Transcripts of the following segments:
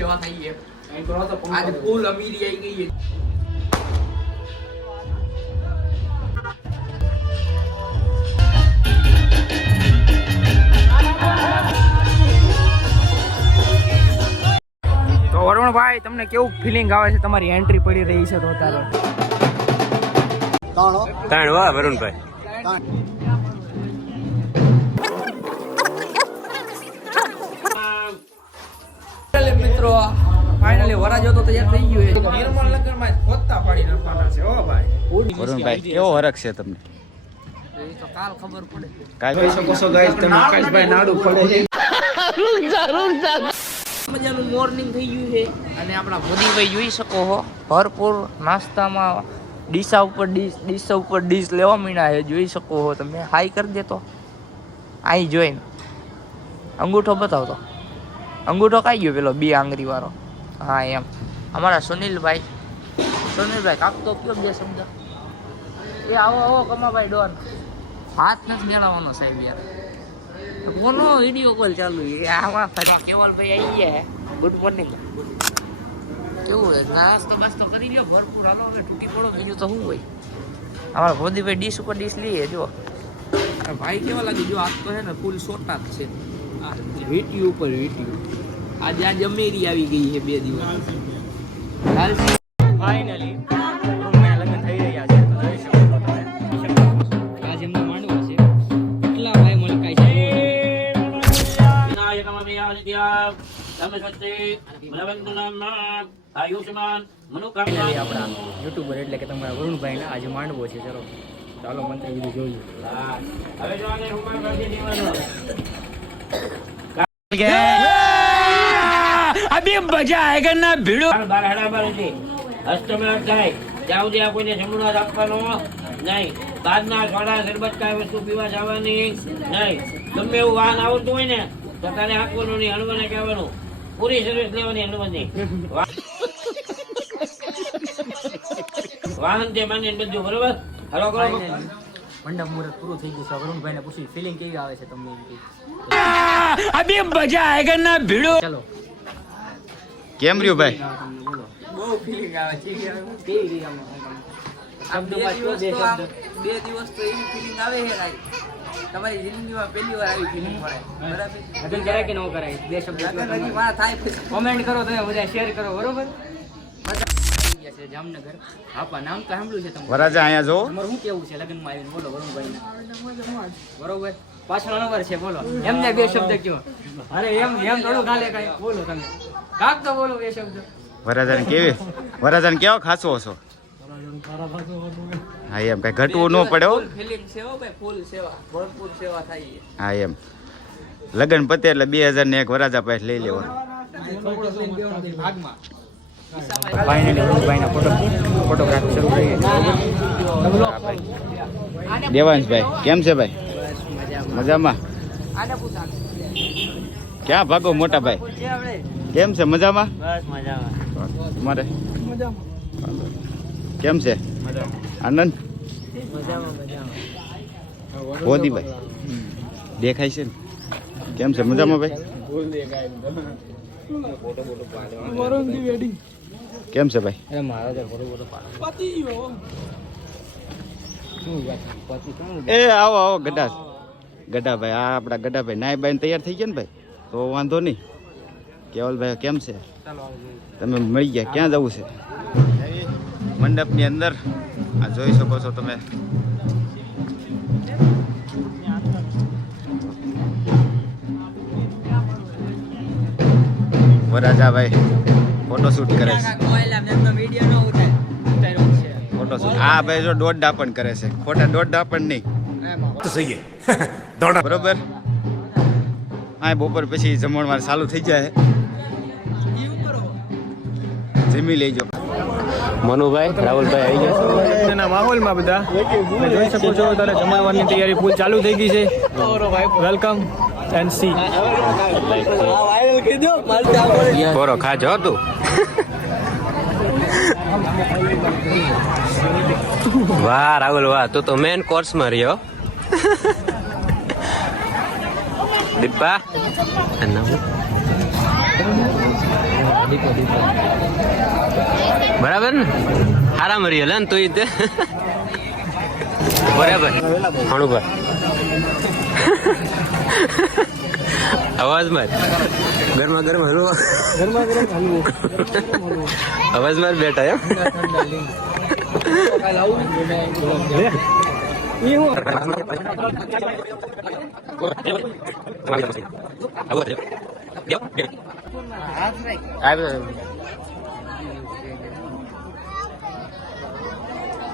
સેવા થઈ છે આજે ફૂલ અમીરી આવી ગઈ છે તો વરુણભાઈ તમને કેવું ફિલિંગ આવે છે? તમારી એન્ટ્રી પડી રહી છે તો અત્યારે. ત્રણ વાહ વરુણભાઈ. ફાઇનલી વરાજો તો તૈયાર થઈ ગયો છે નિર્મળ નગરમાં ખોદતા પાડી નાખવાના છે ઓ ભાઈ. વરુણભાઈ કેવો હરખ છે તમને? એ તો કાલ ખબર પડે. કાલે શકો છો ગાઈસ તમે કાશભાઈ નાડુ પડે છે. મજાનું મોર્નિંગ થઈ ગયું છે. અને આપણા મોદીભાઈ જોઈ શકો હો ભરપૂર નાસ્તામાં ડીસા ઉપર ડીશ ડીશા ઉપર ડીશ લેવા મીણા છે જોઈ શકો હો તમે. હાઈ કરી દેતો અહીં જોઈને. અંગૂઠો બતાવતો. અંગૂઠો કાઈ ગયો પેલો બે આંગળી વાળો હા એમ. અમારા સુનિલભાઈ. સુનિલભાઈ કાક તો કયો બે શબ્દ? એ આવો આવો કમાભાઈ ડોન. હાથ નથી મેળવવાનો સાહેબ યાર. કોનો વીડિયો કોલ ચાલુ છે? આમાં કેવલભાઈ આવી ગયા ગુડ મોર્નિંગ કેવું છે નાસ્તો બાસ્તો કરી લ્યો ભરપૂર. હાલો હવે તૂટી પડો. બીજું તો શું હોય? અમારા ભોદીભાઈ ડીશ ઉપર ડીશ લઈએ જો ભાઈ કેવા લાગે? જો આ તો છે ને ફૂલ સોટા જ છે. આ વીટી ઉપર વીટી આજે આજે અમેરી આવી ગઈ છે બે દિવસ. ફાઇનલી લગ્ન થઈ રહ્યા છે. તો જોઈ શકો છો તમે. આજે એમનો માંડવો છે. કેટલા ભાઈ મલકાય છે. યુટ્યુબર એટલે કે તમારા વરુણભાઈ આજે માંડવો છે ચલો. ચાલો મંત્ર બીજું જોઈએ મજા આયેગા ના ભીડો. બાર હડાબાર હતી હસ્તમેળ થાય. ત્યાં સુધી આ કોઈને જમણવાર આપવાનો નહીં. બાદના સોડા શરબત કાંઈ વસ્તુ પીવા જવાની નહીં. ગમે એવું વાહન આવડતું હોય ને તો તારે આપવાનું નહીં હળવાને કહેવાનું. પૂરી સર્વિસ લેવાની હળવાની. વાહન તે માની બધું બરોબર? હલો કરો મંડપ મુહૂર્ત પૂરું થઈ ગયું છે. વરુણભાઈને પૂછી ફિલિંગ કેવી આવે છે તમને અભી મજા આયેગા ના ભીડો. ચલો. કેમ રહ્યું ભાઈ? બહુ ફિલિંગ આવે છે. કેવી રહી આમ- આમ- આ બે દિવસ તો બે દિવસ તો એવી ફિલિંગ આવે છે. તમારી જિંદગીમાં પહેલી વાર આવી ફિલિંગ પડે બરાબર? લગ્ન કરાય કે ન કરાય? બે શબ્દ હજી મારા થાય પછી. કોમેન્ટ કરો તમે બધા શેર કરો બરોબર? જામનગર. આપા નામ તો સાંભળ્યું છે તમારું. વરાજા અહીંયા જો. તમારું શું કેવું છે? લગ્નમાં આવીને બોલો વરુણભાઈ બરોબર? પાછળ અનવર છે બોલો. એમને બે શબ્દ કયો અરે એમ એમ થોડું ખાલે કાંઈ. બોલો તમે. કાક તો બોલો એ શબ્દ. વરાજાને કેવી? વરાજાને કેવો ખાસો છો? હા એમ કઈ ઘટવું ન પડે હો. એમ. લગ્ન પતે એટલે બે હજાર ને એક વરાજા પાસે લઈ લેવો. દેવાંશભાઈ કેમ છે ભાઈ? મજામાં. આને ક્યાં ભાગો મોટા ભાઈ? કેમ છે? મજામાં? બસ મજામાં. તમારે કેમ છે? આનંદ? મોદીભાઈ દેખાય છે ને? કેમ છે? મજામાં ભાઈ? કેમ છે ભાઈ? એ આવો આવો ગડા ગડાભાઈ આ આપણા ગડાભાઈ નાય બાઈને તૈયાર થઈ ગયા ને ભાઈ? તો વાંધો નહીં. કેવલભાઈ કેમ છે? તમે મળી ગયા ક્યાં જવું છે? મંડપની અંદર આ જોઈ શકો છો તમે. વરાજાભાઈ ફોટોશૂટ કરે છે. ફોટોશૂટ હા ભાઈ જો દોઢ પણ કરે છે. ખોટા દોઢ પણ નહીં. બરોબર? હા બપોર પછી જમણવાર ચાલુ થઈ જાય. જમી લેજો. મનુભાઈ રાહુલભાઈ આવી ગયા ના માહોલમાં બધા. જોઈ શકો છો તારે જમાડવાની તૈયારી ફૂલ ચાલુ થઈ ગઈ છે. વેલકમ એન્ડ સી પોરો ખાજો તું. વાહ રાહુલ વાહ. તું તો મેન કોર્સમાં રહ્યો. દીપા બરાબર ને? આરામ રહી હલે ને તો તે. બરાબર. ભાણુભા અવાજ માર. ગરમા ગરમ હલવો. ગરમા ગરમ હલવો અવાજ માર બેઠા એમ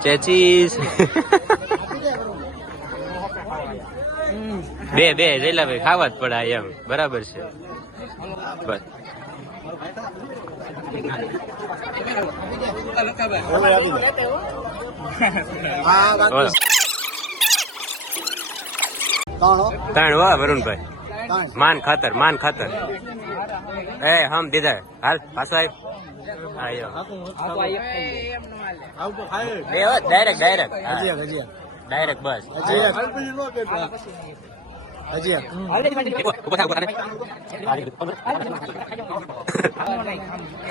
ચેચીસ બે બે રેલા ભાઈ ખાવા જ પડાય એમ. બરાબર છે. બસ. ત્રણ વાહ વરુણભાઈ. માન ખાતર માન ખાતર. એ હમ દીધા. હાલ પાછો આવ્યો ડાયરેક્ટ ડાયરેક્ટ ડાયરેક્ટ બસ.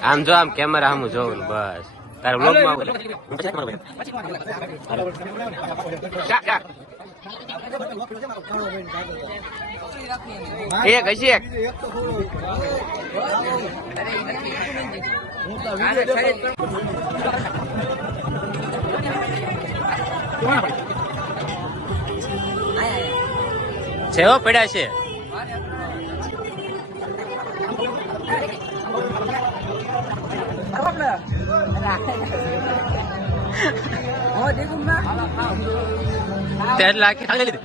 આમ જો આમ કેમેરા આમ જોઉં બસ. તારે વ્લોગ હશે એક. હજી એક છે હો પડ્યા છે. તેર લાખ ખાલી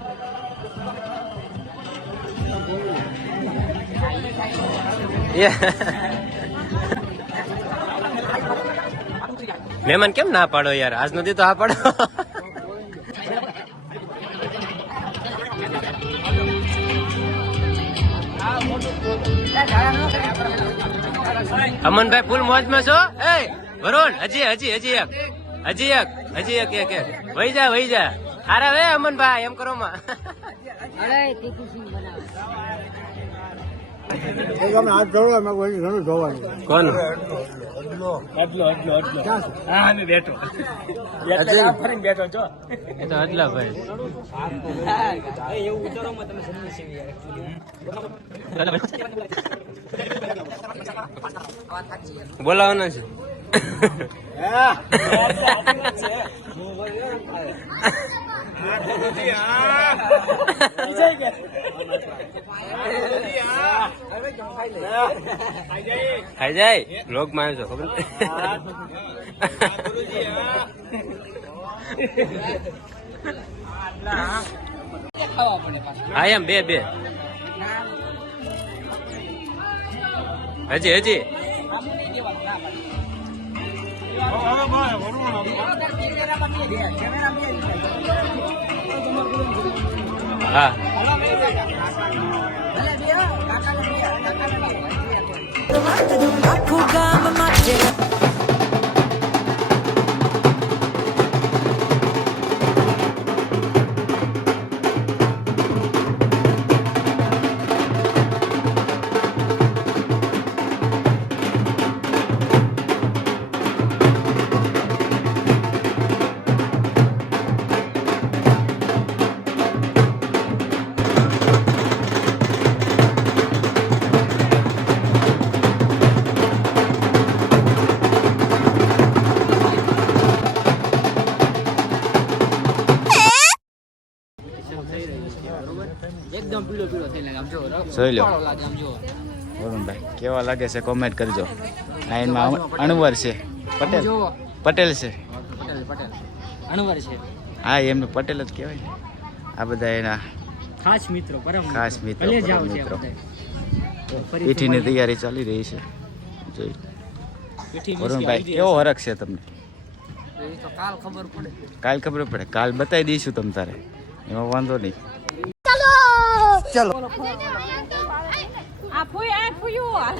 મહેમાન કેમ ના પાડો યાર આજ નથી તો આ પાડો અમનભાઈ ફૂલ મોજમાં છો એ વરુણ હજી હજી હજી એક હજી એક હજી એક એક એક વહી જા વહી જા હારા વે અમનભાઈ એમ કરો માં. કોણ? બેઠો. છો. એ તો અદલા ભાઈ. એવું ઉતારોમાં તમે સમજી છે બોલાવાના છે. ખાઈ જાય લોકમાં છો ખબર હા એમ બે બે હજી હજી હા. એકદમ જોઈ લો. વરુણભાઈ કેવા લાગે છે કોમેન્ટ કરજો. લાઈનમાં એમાં અણવર છે. પટેલ. પટેલ છે. પટેલ પટેલ. અણવર છે. હા એમને પટેલ જ કહેવાય આ બધા એના ખાસ મિત્રો ખાસ મિત્રો. પીઠીની તૈયારી ચાલી રહી છે. જોઈ. વરુણભાઈ કેવો હરખ છે તમને? આવી એ તો કાલ ખબર પડે. કાલ ખબર પડે. કાલ બતાવી દઈશું તમ તારે. એમાં વાંધો નહીં. આ ફૂઈ આ ફૂયું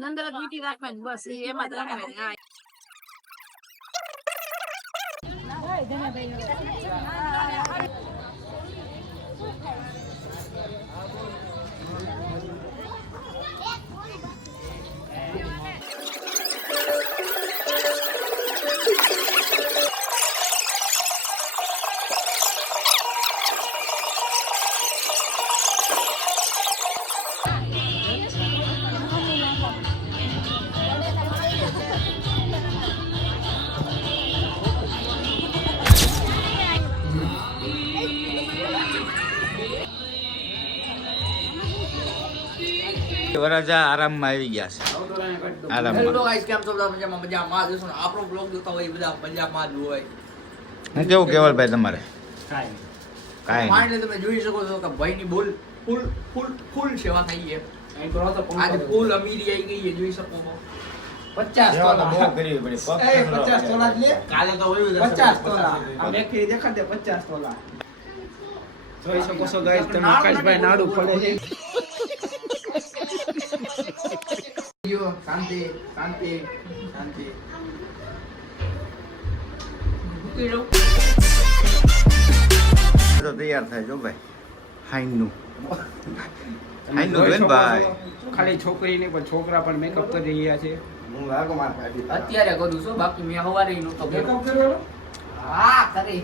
નંદર મીઠી રાખવાની બસ એમાં જ રાખવાની હા હોય આરામમાં આવી ગયા છે. હોય હું કેવું કેવલભાઈ તમારે? કાંઈ તમે જોઈ શકો છો કે ભાઈની બોલ ફૂલ ફૂલ ફૂલ સેવા થઈ છે. આજે ફૂલ અમીરી આવી ગઈ છે જોઈ શકો છો. પચાસ તોલા. કાલે તો પચાસ તોલા. દેખાડ દે પચાસ તોલા. જોઈ શકો છો ગાઈસ તમે આકાશભાઈ નાડુ ફોડે છે? શાંતિ શાંતિ શાંતિ. તો તૈયાર થાય જો ભાઈ. હાઈનું ભાઈ. ખાલી છોકરી નહીં પણ છોકરા પણ મેકઅપ કરી રહ્યા છે. અત્યારે કરું છું બાકી મેં હવારે નહોતો કર્યો. હા કરે.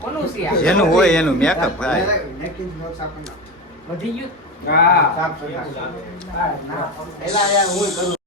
કોનું છે જેનું હોય એનું મેકઅપ થાય વધી ગયું? હા. પેલા યાર હું કરું.